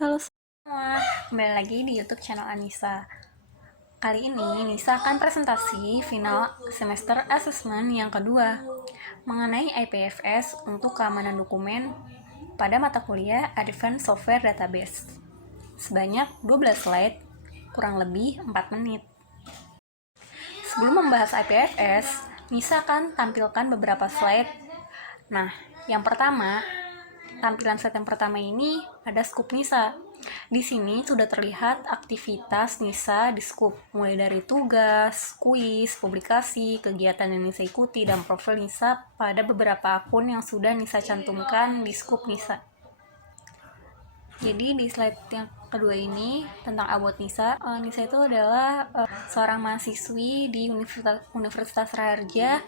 Halo semua, kembali lagi di YouTube channel Anissa. Kali ini Nisa akan presentasi final semester assessment yang kedua mengenai IPFS untuk keamanan dokumen pada mata kuliah Advanced Software Database. Sebanyak 12 slide, kurang lebih 4 menit. Sebelum membahas IPFS, Nisa akan tampilkan beberapa slide. Nah, yang pertama, tampilan slide yang pertama ini ada scoop Nisa. Di sini sudah terlihat aktivitas Nisa di scoop, mulai dari tugas, kuis, publikasi, kegiatan yang Nisa ikuti, dan profil Nisa pada beberapa akun yang sudah Nisa cantumkan di scoop Nisa. Jadi di slide yang kedua ini tentang about Nisa, Nisa itu adalah seorang mahasiswi di Universitas Raharja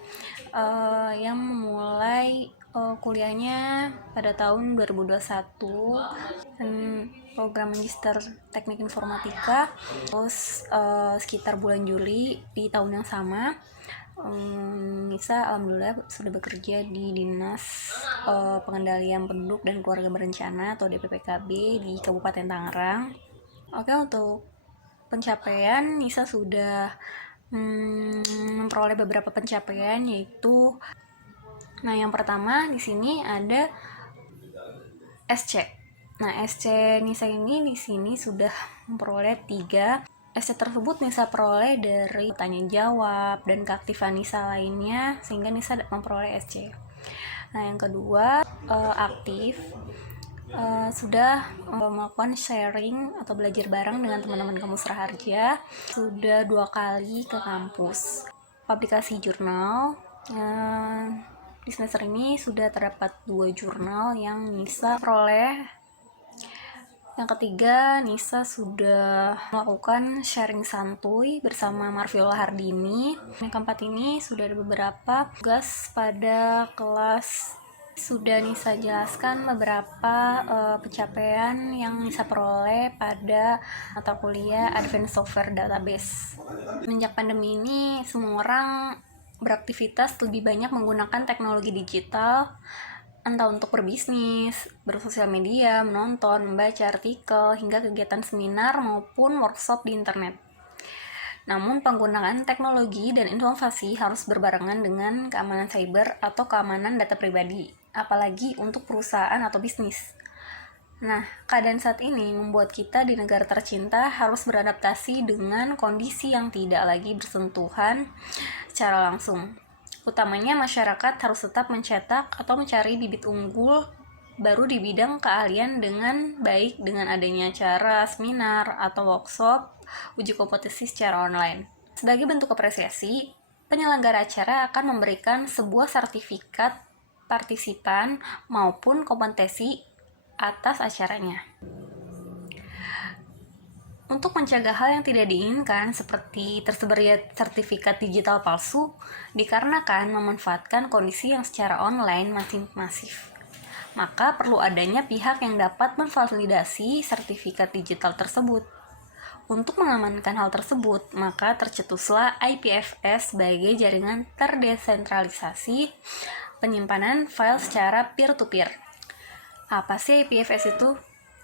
yang memulai kuliahnya pada tahun 2021 dan program Magister Teknik Informatika. Terus sekitar bulan Juli di tahun yang sama, Nisa alhamdulillah sudah bekerja di Dinas Pengendalian Penduduk dan Keluarga Berencana atau DPPKB di Kabupaten Tangerang. Oke, untuk pencapaian Nisa sudah memperoleh beberapa pencapaian, yaitu yang pertama di sini ada SC. SC Nisa ini di sini sudah memperoleh 3. SC tersebut Nisa peroleh dari tanya jawab dan keaktifan Nisa lainnya, sehingga Nisa memperoleh SC. Yang kedua, aktif sudah melakukan sharing atau belajar bareng dengan teman-teman kampus Raharja. Sudah 2 kali ke kampus. Publikasi jurnal, di semester ini sudah terdapat 2 jurnal yang Nisa peroleh. Yang ketiga, Nisa sudah melakukan sharing santuy bersama Marviola Hardini. Yang keempat ini sudah ada beberapa tugas pada kelas. Sudah Nisa jelaskan beberapa pencapaian yang Nisa peroleh pada mata kuliah Advanced Software Database. Semenjak pandemi ini, semua orang beraktivitas lebih banyak menggunakan teknologi digital, entah untuk berbisnis, bersosial media, menonton, membaca artikel, hingga kegiatan seminar maupun workshop di internet. Namun, penggunaan teknologi dan inovasi harus berbarengan dengan keamanan cyber atau keamanan data pribadi, apalagi untuk perusahaan atau bisnis. Keadaan saat ini membuat kita di negara tercinta harus beradaptasi dengan kondisi yang tidak lagi bersentuhan secara langsung. Utamanya masyarakat harus tetap mencetak atau mencari bibit unggul baru di bidang keahlian dengan baik dengan adanya acara, seminar, atau workshop uji kompetensi secara online. Sebagai bentuk apresiasi, penyelenggara acara akan memberikan sebuah sertifikat partisipan maupun kompetensi atas acaranya. Untuk mencegah hal yang tidak diinginkan seperti tersebarnya sertifikat digital palsu dikarenakan memanfaatkan kondisi yang secara online masih masif, maka perlu adanya pihak yang dapat memvalidasi sertifikat digital tersebut. Untuk mengamankan hal tersebut, maka tercetuslah IPFS sebagai jaringan terdesentralisasi penyimpanan file secara peer-to-peer. Apa sih IPFS itu?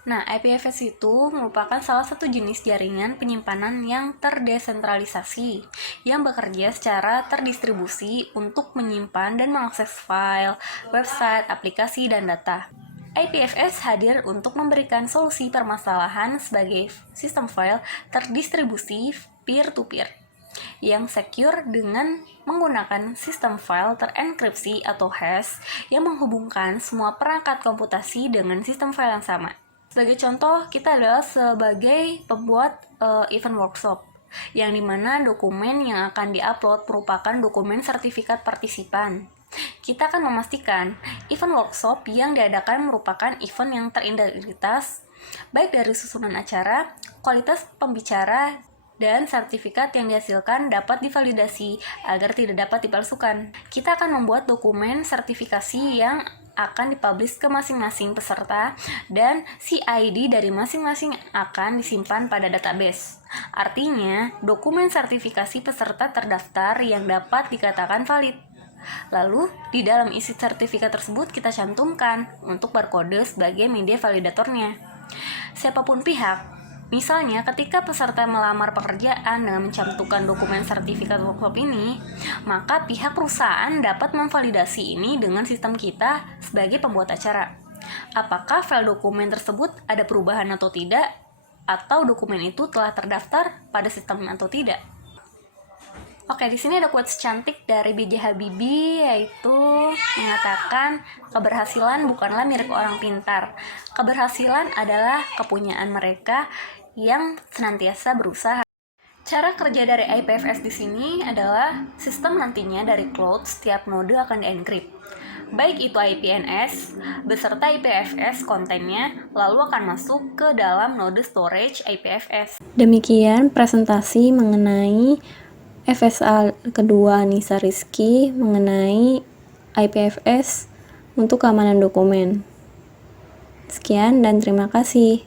IPFS itu merupakan salah satu jenis jaringan penyimpanan yang terdesentralisasi yang bekerja secara terdistribusi untuk menyimpan dan mengakses file, website, aplikasi, dan data. IPFS hadir untuk memberikan solusi permasalahan sebagai sistem file terdistribusi peer-to-peer yang secure dengan menggunakan sistem file terenkripsi atau hash yang menghubungkan semua perangkat komputasi dengan sistem file yang sama. Sebagai contoh, kita adalah sebagai pembuat event workshop, yang dimana dokumen yang akan diupload merupakan dokumen sertifikat partisipan. Kita akan memastikan event workshop yang diadakan merupakan event yang terintegritas, baik dari susunan acara, kualitas pembicara, dan sertifikat yang dihasilkan dapat divalidasi agar tidak dapat dipalsukan. Kita akan membuat dokumen sertifikasi yang akan dipublish ke masing-masing peserta dan CID dari masing-masing akan disimpan pada database. Artinya, dokumen sertifikasi peserta terdaftar yang dapat dikatakan valid. Lalu, di dalam isi sertifikat tersebut kita cantumkan untuk barcode sebagai media validatornya. Siapapun pihak, misalnya ketika peserta melamar pekerjaan dengan mencantumkan dokumen sertifikat workshop ini, maka pihak perusahaan dapat memvalidasi ini dengan sistem kita sebagai pembuat acara. Apakah file dokumen tersebut ada perubahan atau tidak, atau dokumen itu telah terdaftar pada sistem atau tidak. Oke, di sini ada quotes cantik dari B.J. Habibie, yaitu mengatakan keberhasilan bukanlah milik orang pintar. Keberhasilan adalah kepunyaan mereka yang senantiasa berusaha. Cara kerja dari IPFS di sini adalah sistem nantinya dari cloud setiap node akan di-encrypt. Baik itu IPNS beserta IPFS kontennya lalu akan masuk ke dalam node storage IPFS. Demikian presentasi mengenai FSA kedua Nisa Rizky mengenai IPFS untuk keamanan dokumen. Sekian dan terima kasih.